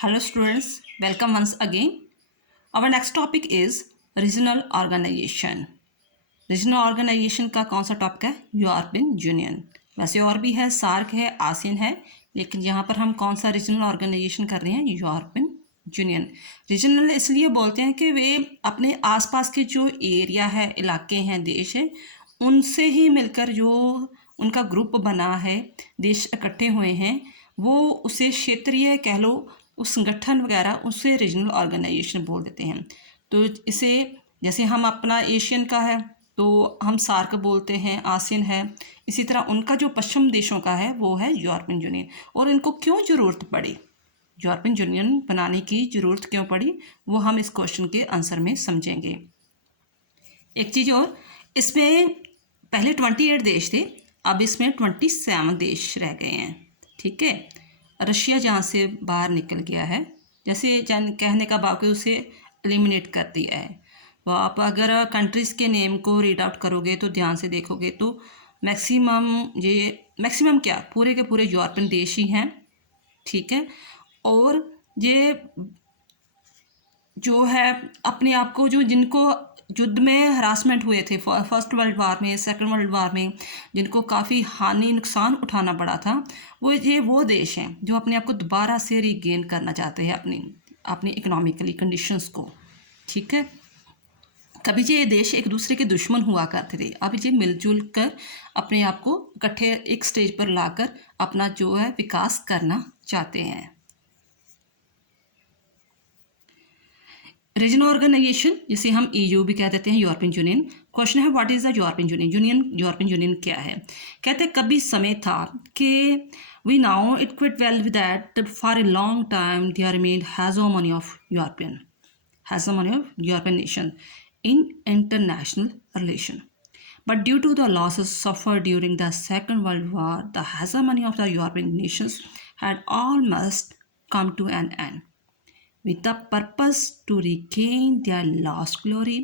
Hello students, welcome once again. Our next topic is regional organization. Regional organisation का कौन सा topic है? European Union. वैसे और भी है, सार्क है, आसियान है, लेकिन यहाँ पर हम कौन सा रीजनल ऑर्गेनाइजेशन कर रहे हैं? European union. रीजनल इसलिए बोलते हैं कि वे अपने आसपास के जो एरिया है, इलाके हैं, देश है, उनसे ही मिलकर जो उनका ग्रुप बना है, देश इकट्ठे हुए हैं, वो उसे क्षेत्रीय कह लो, उस संगठन वगैरह, उससे रीजनल ऑर्गेनाइजेशन बोल देते हैं। तो इसे जैसे हम अपना एशियन का है तो हम सार्क बोलते हैं, आसियान है, इसी तरह उनका जो पश्चिम देशों का है वो है यूरोपियन यूनियन। और इनको क्यों ज़रूरत पड़ी, यूरोपियन यूनियन बनाने की ज़रूरत क्यों पड़ी, वो हम इस क्वेश्चन के आंसर में समझेंगे। एक चीज़ और, इसमें पहले 28 देश थे, अब इसमें 27 देश रह गए हैं। ठीक है, रशिया जहाँ से बाहर निकल गया है, जैसे कहने का बाकी उसे एलिमिनेट कर दिया है। तो आप अगर कंट्रीज़ के नेम को रीड आउट करोगे तो ध्यान से देखोगे तो मैक्सिमम क्या पूरे के पूरे यूरोपियन देश ही हैं। ठीक है, और ये जो है अपने आप को जो जिनको युद्ध में हरासमेंट हुए थे, फर्स्ट वर्ल्ड वार में, सेकंड वर्ल्ड वार में, जिनको काफ़ी हानि नुकसान उठाना पड़ा था, वो देश हैं जो अपने आप को दोबारा से रीगेन करना चाहते हैं अपनी इकोनॉमिकली कंडीशंस को। ठीक है, कभी ये देश एक दूसरे के दुश्मन हुआ करते थे, अब ये मिलजुल कर अपने आप को इकट्ठे एक स्टेज पर लाकर अपना जो है विकास करना चाहते हैं। रीजनल ऑर्गेनाइजेशन जिसे हम EU भी कह देते हैं, यूरोपियन यूनियन। क्वेश्चन है what is the European Union? European Union क्या है? कहते हैं कभी समय था कि we now it quit well with that for a long time there remained hegemony of European nation in international relation. But due to the losses suffered during the Second World War, the hegemony of the European nations had almost come to an end. With the purpose to regain their lost glory,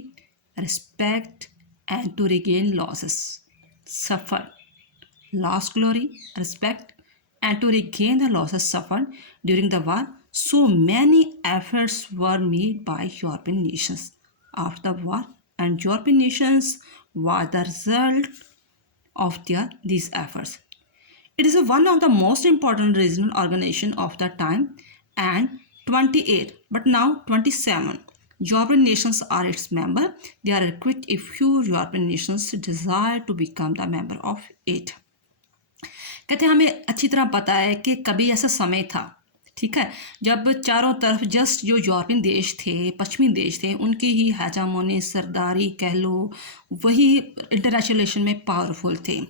respect, and to regain losses suffered. Lost glory, respect, and to regain the losses suffered during the war, so many efforts were made by European nations after the war, and European nations were the result of these efforts. It is one of the most important regional organization of the time, and 28, but now 27 European nations are its member. There are quite a few European nations desire to become the member of it. कहते हैं हमें अच्छी तरह पता है कि कभी ऐसा समय था, ठीक है, जब चारों तरफ जस्ट जो यूरोपियन देश थे, पश्चिमी देश थे, उनकी ही हेजेमोनी, सरदारी कह लो, वही इंटरनेशनल रिलेशन में पावरफुल थे।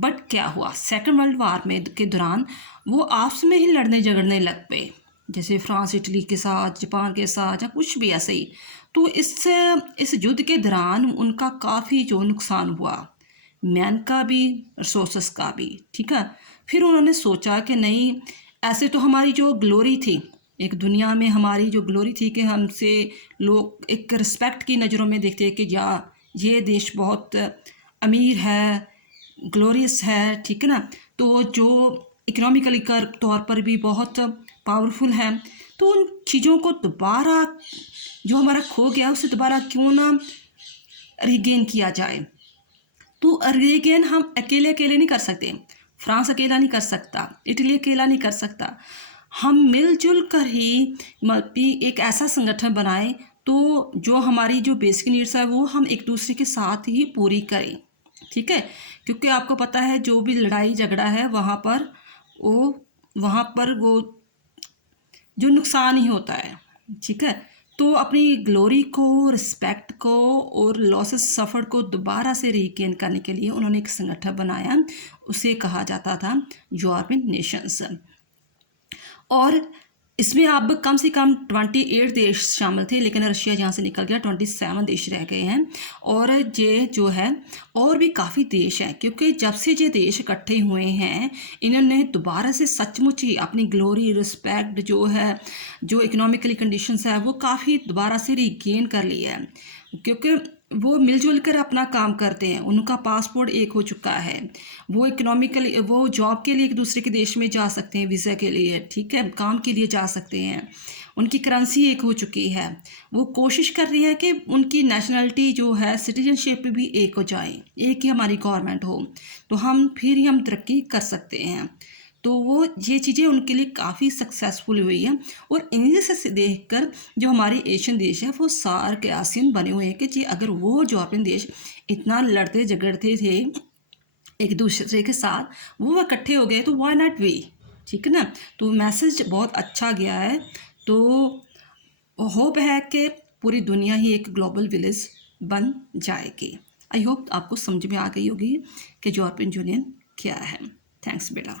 बट क्या हुआ, सेकंड वर्ल्ड वार में के दौरान वो आपस में ही लड़ने झगड़ने लग पे, जैसे फ्रांस इटली के साथ, जापान के साथ, या कुछ भी ऐसे ही। तो इस युद्ध के दौरान उनका काफ़ी जो नुकसान हुआ, मैन का भी, रिसोर्सेस का भी। ठीक है, फिर उन्होंने सोचा कि नहीं, ऐसे तो हमारी जो ग्लोरी थी, एक दुनिया में हमारी जो ग्लोरी थी कि हमसे लोग एक रिस्पेक्ट की नज़रों में देखते हैं कि ये देश बहुत अमीर है, ग्लोरियस है, ठीक है ना, तो जो इकोनॉमिकली कर तौर पर भी बहुत पावरफुल है, तो उन चीज़ों को दोबारा जो हमारा खो गया उसे दोबारा क्यों ना रिगेन किया जाए। तो रिगेन हम अकेले नहीं कर सकते, फ्रांस अकेला नहीं कर सकता, इटली अकेला नहीं कर सकता, हम मिलजुल कर ही एक ऐसा संगठन बनाएं तो जो हमारी जो बेसिक नीड्स है वो हम एक दूसरे के साथ ही पूरी करें। ठीक है, क्योंकि आपको पता है जो भी लड़ाई झगड़ा है वहाँ पर वो जो नुकसान ही होता है। ठीक है, तो अपनी ग्लोरी को, रिस्पेक्ट को और लॉसेस सफ़र्ड को दोबारा से रिगेन करने के लिए उन्होंने एक संगठन बनाया, उसे कहा जाता था यूरोपियन नेशंस। और इसमें अब कम से कम 28 देश शामिल थे, लेकिन रशिया जहाँ से निकल गया 27 देश रह गए हैं। और ये जो है और भी काफ़ी देश हैं, क्योंकि जब से ये देश इकट्ठे हुए हैं इन्होंने दोबारा से सचमुच ही अपनी ग्लोरी, रिस्पेक्ट जो है, जो इकोनॉमिकली कंडीशंस है, वो काफ़ी दोबारा से रिगेन कर लिया है। क्योंकि वो मिलजुल कर अपना काम करते हैं, उनका पासपोर्ट एक हो चुका है, वो इकोनॉमिकली वो जॉब के लिए एक दूसरे के देश में जा सकते हैं वीज़ा के लिए, ठीक है, काम के लिए जा सकते हैं, उनकी करेंसी एक हो चुकी है। वो कोशिश कर रही है कि उनकी नेशनलिटी जो है सिटीजनशिप भी एक हो जाए, एक ही हमारी गवर्नमेंट हो, तो फिर ही हम तरक्की कर सकते हैं। तो वो ये चीज़ें उनके लिए काफ़ी सक्सेसफुल हुई हैं। और इन्हीं से देखकर जो हमारे एशियन देश है वो सार के आसियन बने हुए हैं कि जी अगर वो जो अपने देश इतना लड़ते झगड़ते थे एक दूसरे के साथ, वो इकट्ठे हो गए, तो व्हाई नॉट वी, ठीक है ना। तो मैसेज बहुत अच्छा गया है। तो होप है कि पूरी दुनिया ही एक ग्लोबल विलेज बन जाएगी। आई होप आपको समझ में आ गई होगी कि यूरोपियन यूनियन क्या है। थैंक्स बेटा।